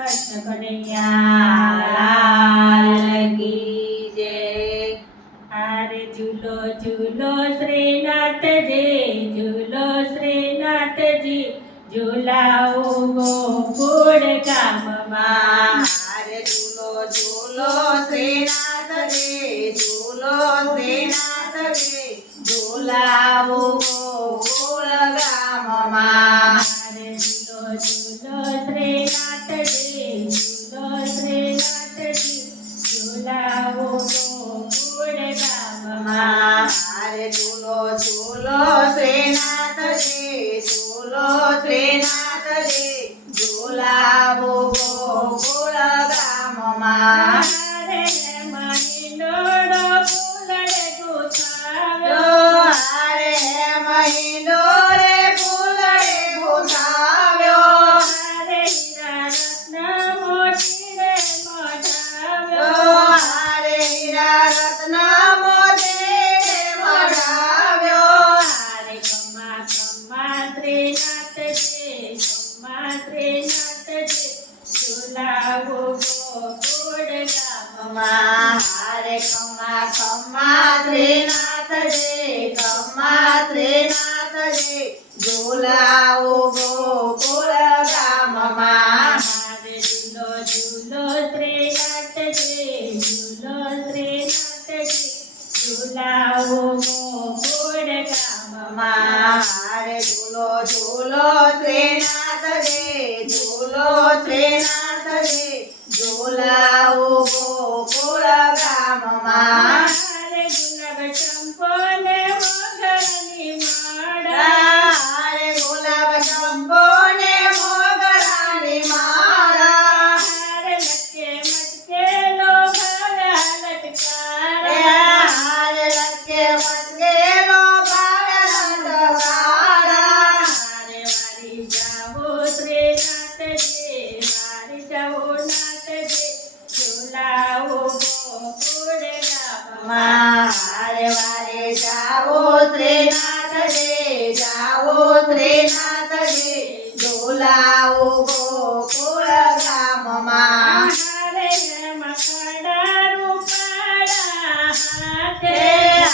કૃષ્ણ કનૈયા લાલ કી જય. હારે ઝૂલો ઝૂલો શ્રીનાથજી, ઝૂલો શ્રીનાથજી, ઝૂલાઓ ગોકુળ ગામમાં. હારે ઝૂલો ઝૂલો શ્રીનાથજી, ઝૂલો શ્રીનાથજી, ઝૂલાવો ગોકુળ ગામમાં. હારે ઝૂલો ઝૂલો શ્રીનાથજી, ઝૂલો શ્રીનાથજી, ઝૂલાઓ ગોકુળ ગામમાં. હારે ઝૂલો ઝૂલો શ્રીનાથજી, ઝૂલો શ્રીનાથજી, ઝૂલાવો ગોકુળ ગામમાં. હારે મહિનોડો ફૂલડે ગુથાવ્યો, હારે મહિનો રે ફૂલડે ગોઠાવ્યો. હારે હીરા રત્ન મોતી રે મઢાવ્યો, હારે હીરા રત્ન મોતી મઢાવ્યો. હારે કમા કમા શ્રીનાથજી, કમા શ્રીનાથજી, ઝૂલાવો ગોકુળ ગામમાં. હારે ખમા ખમા શ્રીનાથજી, ખમા શ્રીનાથજી, ઝૂલાવો ગોકુળ ગામમાં. હારે ઝૂલો ઝૂલો શ્રીનાથજી, ઝૂલો શ્રીનાથજી, ઝૂલાવો ગોકુળ ગામમાં. હારે ઝૂલો ઝૂલો શ્રીનાથજી, ઝૂલો શ્રીનાથજી, ઝૂલાવો ગોકુળ ગામમાં. હારે ગુલાબ ચંપો ને મોગરાની માળા, હારે ગુલાબ ચંપો ને મોગરાની માળા. હારે લટકે મટકેલો ભાલા લટકારા, હારે લટકે મટકેલો ભાલા લટકારા. હારે વારી જાવો શ્રીનાથજી, વારી જાવો નાથજી, ઝૂલાવો ગોકુળ ગામમાં. હારે વારે જાવો શ્રીનાથજી, જાવો શ્રીનાથજી, ઝૂલાવો ગોકુળ ગામમાં. હારે મકડા રૂપાળા હાથે,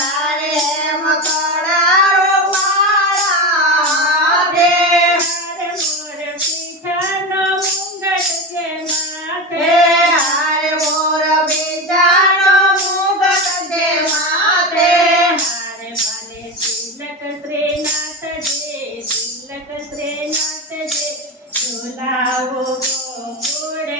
હારે મકડા રૂપાળા હાથે. હારે મોર પીઠાનો મુંગટ છે માથે, હારે મોર બીજાનો મુગટ છે માથે. હારે પાલે તિલક શ્રીનાથજી, તિલક શ્રીનાથજી, ઝૂલાવો ગોકુળ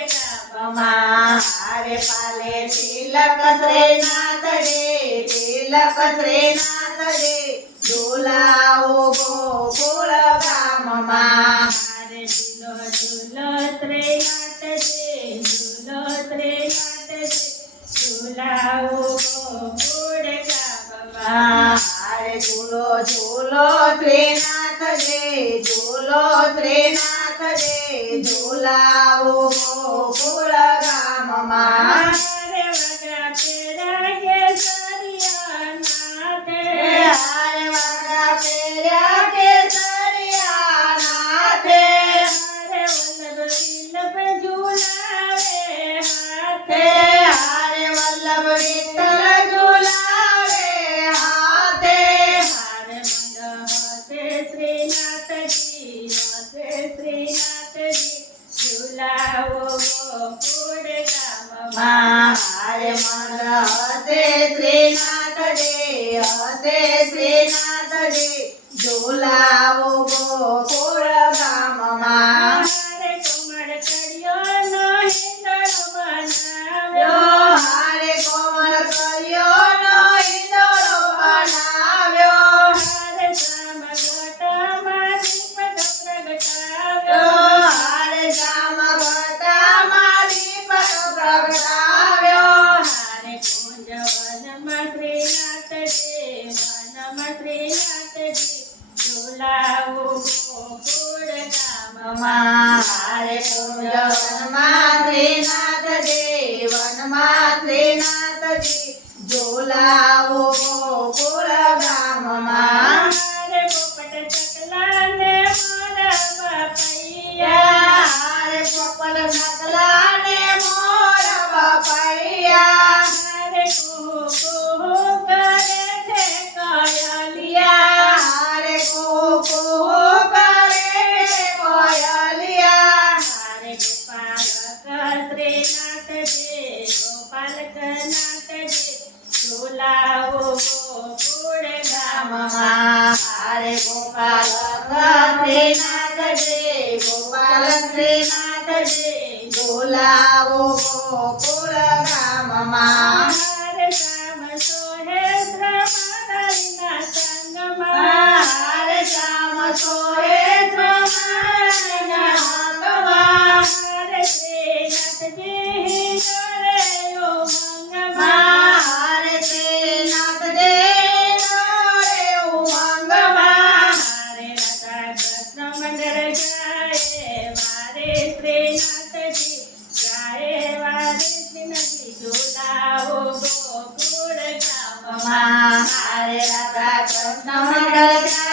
ગામમાં. હારે પાલે તિલક શ્રીનાથજી, તિલક શ્રીનાથજી, ઝૂલાવો ગોકુળ ગામમાં. હારે ઝૂલો ઝૂલો શ્રીનાથજી, ઝૂલો શ્રીનાથજી, ઝૂલાવો ગોકુળ ગામમાં. હારે ઝૂલો ઝૂલો શ્રીનાથજી, ઝૂલો શ્રીનાથજી, ઝૂલાવો ગોકુળ ગામમાં. હારે વગા પેરા કેસરિયા નાથે, હારે વાગા પહેર્યા કેસરિયા નાથે. હારે વલ્લભ વિલ્લભ ઝૂલાવે હાથે, હારે વલ્લભ વિઠ્ઠલ ઝૂલાવે હાથે. હારે મંદ હસે શ્રીનાથજી, હસે શ્રીનાથજી, ઝૂલાવો ગોકુળ ગામમાં. હારે મંદ હસે શ્રીનાથજી, હસે શ્રીનાથજી, ઝૂલાવો ગોકુળ ગામમાં. હારે કોમળ કળિયોનો હિંદોળો બનાવ્યો, હારે કોમળ કળિયોનો હિંડોળો બનાવ્યો. હારે શ્યામ ઘટામાં દીપક પ્રગટાવ્યો, હારે શ્યામ ઘટામાં દીપક પ્રગટાવ્યો. હારે કુંજ વનમાં શ્રીનાથજી, વનમાં શ્રીનાથજી, ઝૂલાવો ગોકુળ ગામમાં. હારે કુંજ વનમાં શ્રીનાથજી, વનમાં શ્રીનાથજી, ઝૂલાવો ગોકુળ ગામમાં. હારે પોપટ ચકલા ને મોર બાપૈયા, હારે પોપટ નકલા શ્રીનાથ જે ઝોલાવો ગોકુળ ગામમાં હરે શ્યામ સોહે શ્રમણના સંગમાં હરે શ્યામ સોહે શ્રમણના સંગમાં હરે શ્રીનાથજી હિંડોળે ઉમંગમાં હરે શ્રીનાથ દેવરે ઉમંગમાં હરે રાધા કૃષ્ણ મંડળ જાય વારે શ્રીનાથજી જાય વારે શ્રીનાથજી ઝુલાવો ગોકુળ ગામમાં હરે રાધા કૃષ્ણ મંડળ